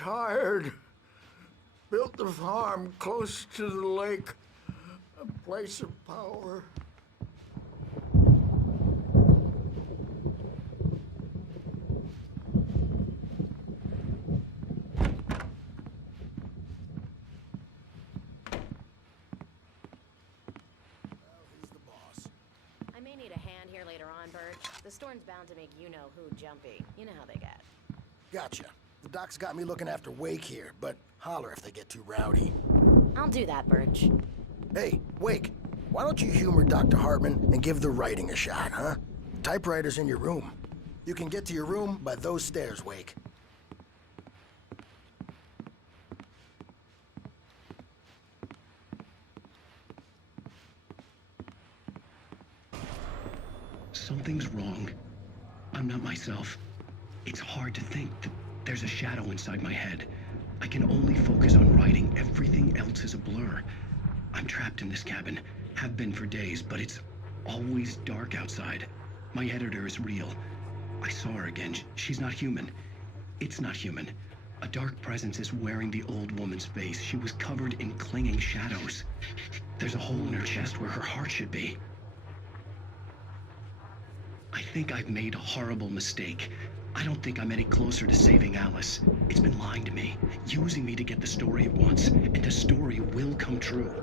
retired. Built the farm close to the lake. A place of power. I may need a hand here later on, Birch. The storm's bound to make you-know-who jumpy. You know how they get. Gotcha. The doc's got me looking after Wake here, but holler if they get too rowdy. I'll do that, Birch. Hey, Wake, why don't you humor Dr. Hartman and give the writing a shot, huh? Typewriter's in your room. You can get to your room by those stairs, Wake. Something's wrong. I'm not myself. It's hard to think that there's a shadow inside my head. I can only focus on writing. Everything else is a blur. I'm trapped in this cabin. Have been for days, but it's always dark outside. My editor is real. I saw her again. She's not human. It's not human. A dark presence is wearing the old woman's face. She was covered in clinging shadows. There's a hole in her chest where her heart should be. I think I've made a horrible mistake. I don't think I'm any closer to saving Alice. It's been lying to me, using me to get the story it wants, and the story will come true.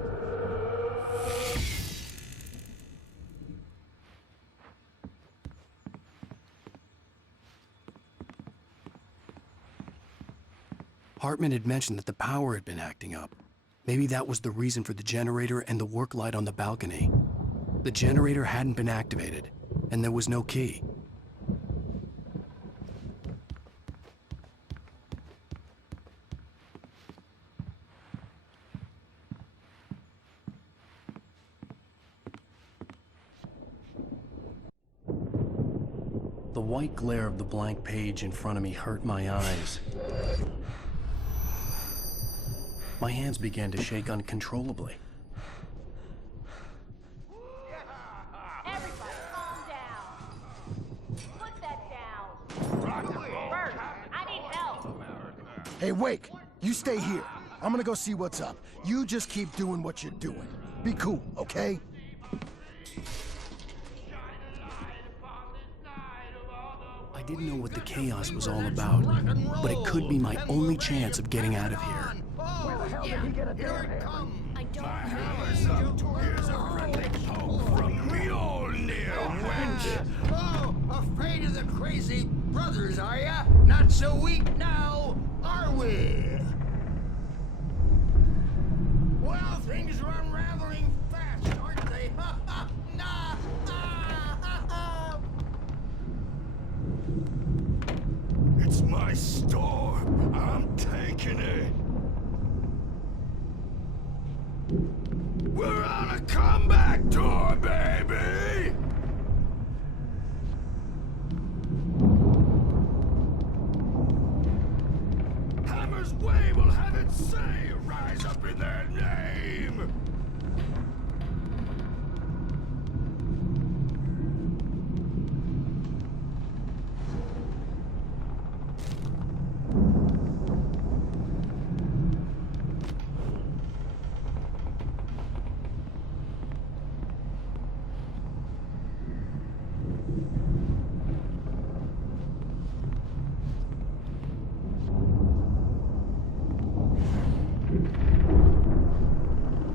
Hartman had mentioned that the power had been acting up. Maybe that was the reason for the generator and the work light on the balcony. The generator hadn't been activated, and there was no key. The white glare of the blank page in front of me hurt my eyes. My hands began to shake uncontrollably. Everybody, calm down. Put that down. Birch, I need help. Hey, Wake, you stay here. I'm gonna go see what's up. You just keep doing what you're doing. Be cool, okay? I didn't know what the chaos was all about, but it could be my only chance of getting out of here. Where the hell did he get a damn hammer? I don't Here's a friendly poke from Mjolnir, wench. Oh, afraid of the crazy brothers, are ya? Not so weak now, are we? Well, things are unraveling fast, aren't they? Ha ha! Nah! Ah, ha, ha. It's my store. I'm taking it. We're on a comeback tour, baby! Hammer's Way will have its say rise up in their name!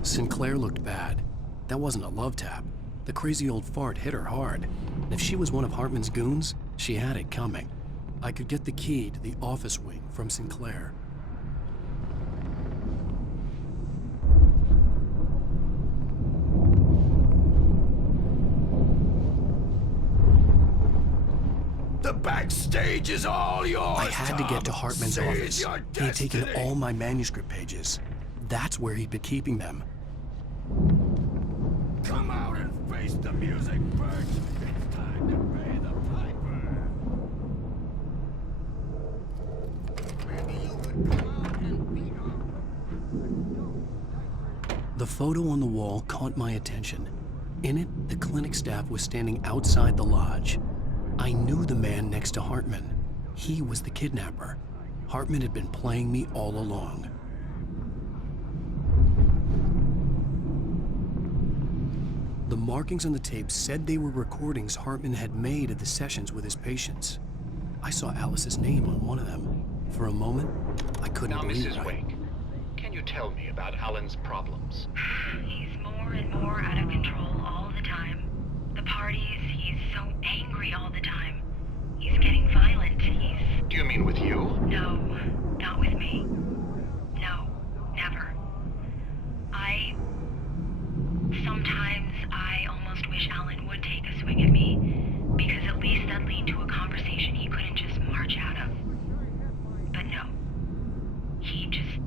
Sinclair looked bad. That wasn't a love tap. The crazy old fart hit her hard. And if she was one of Hartman's goons, she had it coming. I could get the key to the office wing from Sinclair. The backstage is all yours, I had to get to Tom. Hartman's Seize office. your He had taken destiny. all my manuscript pages. That's where he'd been keeping them. Come out and face the music, Birch. It's time to pay the piper. Maybe you could come out and beat our... The photo on the wall caught my attention. In it, the clinic staff was standing outside the lodge. I knew the man next to Hartman. He was the kidnapper. Hartman had been playing me all along. The markings on the tape said they were recordings Hartman had made of the sessions with his patients. I saw Alice's name on one of them. For a moment, I couldn't Now, believe Mrs. it. Wake, can you tell me about Alan's problems? He's more and more out of control all the time. The parties, he's so angry all the time. He's getting violent. Do you mean with you? No, not with me. No, never. Sometimes I almost wish Alan would take a swing at me, because at least that'd lead to a conversation he couldn't just march out of. But no.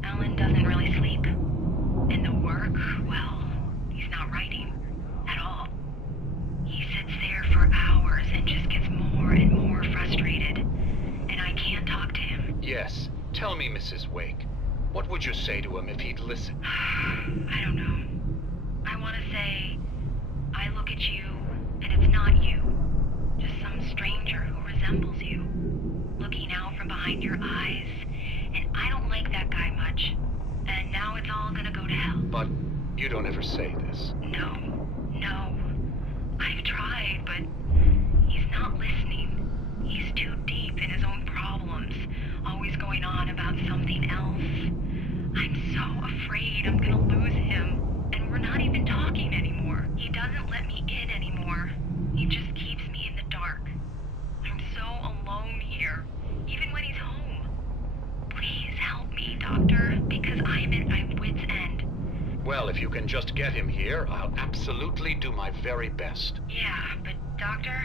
Alan doesn't really sleep. And the work, well, he's not writing at all. He sits there for hours and just gets more and more frustrated. And I can't talk to him. Yes. Tell me, Mrs. Wake. What would you say to him if he'd listen? I don't know. I want to say, I look at you, and it's not you. Just some stranger who resembles you. Looking out from behind your eyes. And I don't like that guy much. And now it's all gonna go to hell. But you don't ever say this. No. I've tried, but he's not listening. He's too deep in his own problems, always going on about something else. I'm so afraid I'm gonna lose him, and we're not even talking anymore. He doesn't let me in anymore. He just keeps me in the dark. I'm so alone here, even when he's home. Please help me, Doctor, because I'm at my wit's end. Well, if you can just get him here, I'll absolutely do my very best. Yeah, but Doctor,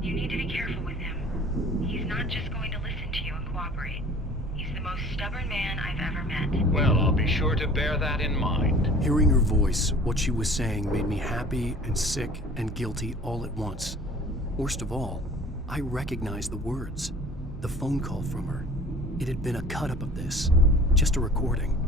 you need to be careful with him. He's not just going to listen to you and cooperate. He's the most stubborn man I've ever met. Well, I'll be sure to bear that in mind. Hearing her voice, what she was saying made me happy and sick and guilty all at once. Worst of all, I recognized the words. The phone call from her. It had been a cut-up of this. Just a recording.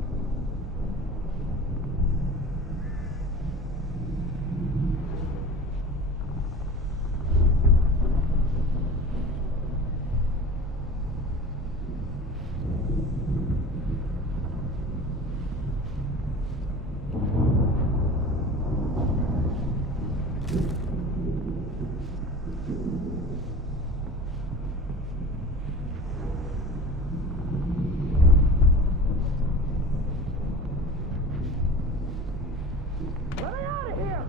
Let me out of here!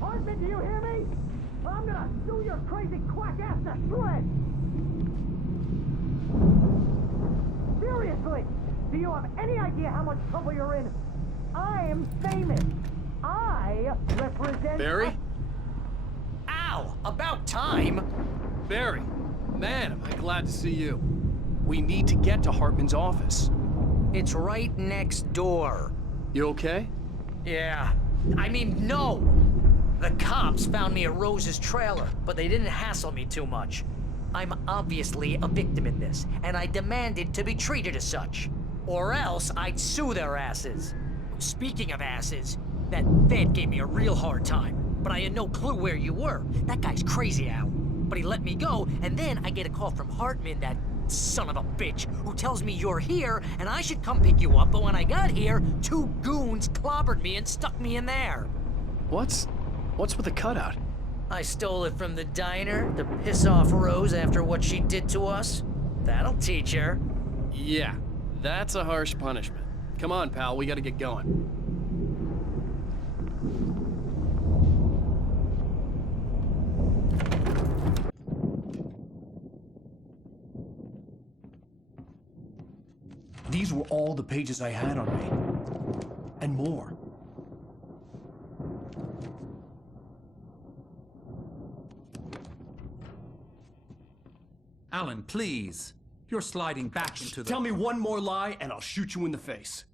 Hartman, do you hear me? I'm gonna sue your crazy quack ass to shreds! Seriously, do you have any idea how much trouble you're in? I'm famous. I represent... Barry? Ow! About time! Barry! Man, am I glad to see you. We need to get to Hartman's office. It's right next door. You okay? Yeah. I mean, no! The cops found me at Rose's trailer, but they didn't hassle me too much. I'm obviously a victim in this, and I demanded to be treated as such. Or else I'd sue their asses. Speaking of asses, that Fed gave me a real hard time, but I had no clue where you were. That guy's crazy, Al. But he let me go, and then I get a call from Hartman, that son of a bitch, who tells me you're here, and I should come pick you up, but when I got here, two goons clobbered me and stuck me in there. What's with the cutout? I stole it from the diner to piss off Rose after what she did to us. That'll teach her. Yeah, that's a harsh punishment. Come on, pal, we gotta get going. These were all the pages I had on me. And more. Alan, please. You're sliding back into the... Tell me one more lie and I'll shoot you in the face.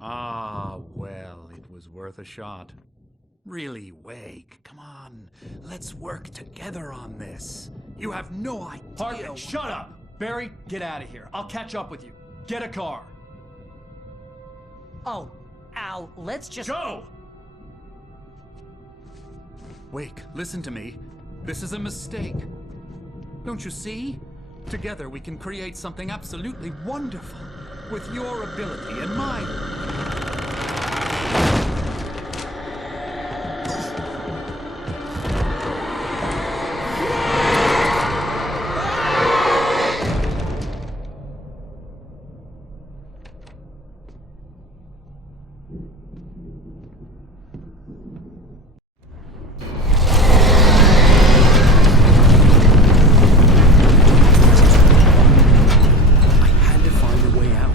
Ah, well, it was worth a shot. Really, Wake, come on. Let's work together on this. You have no idea... Hartman, shut up! Barry, get out of here. I'll catch up with you. Get a car. Oh, Al, let's just... Go! Wake, listen to me. This is a mistake. Don't you see? Together we can create something absolutely wonderful. With your ability and mine. I had to find a way out.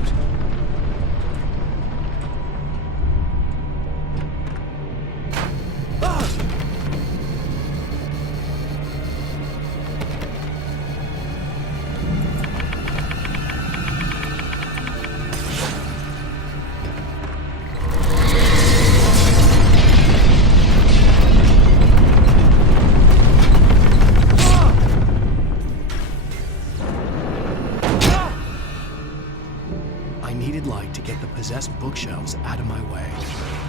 I needed light to get the possessed bookshelves out of my way.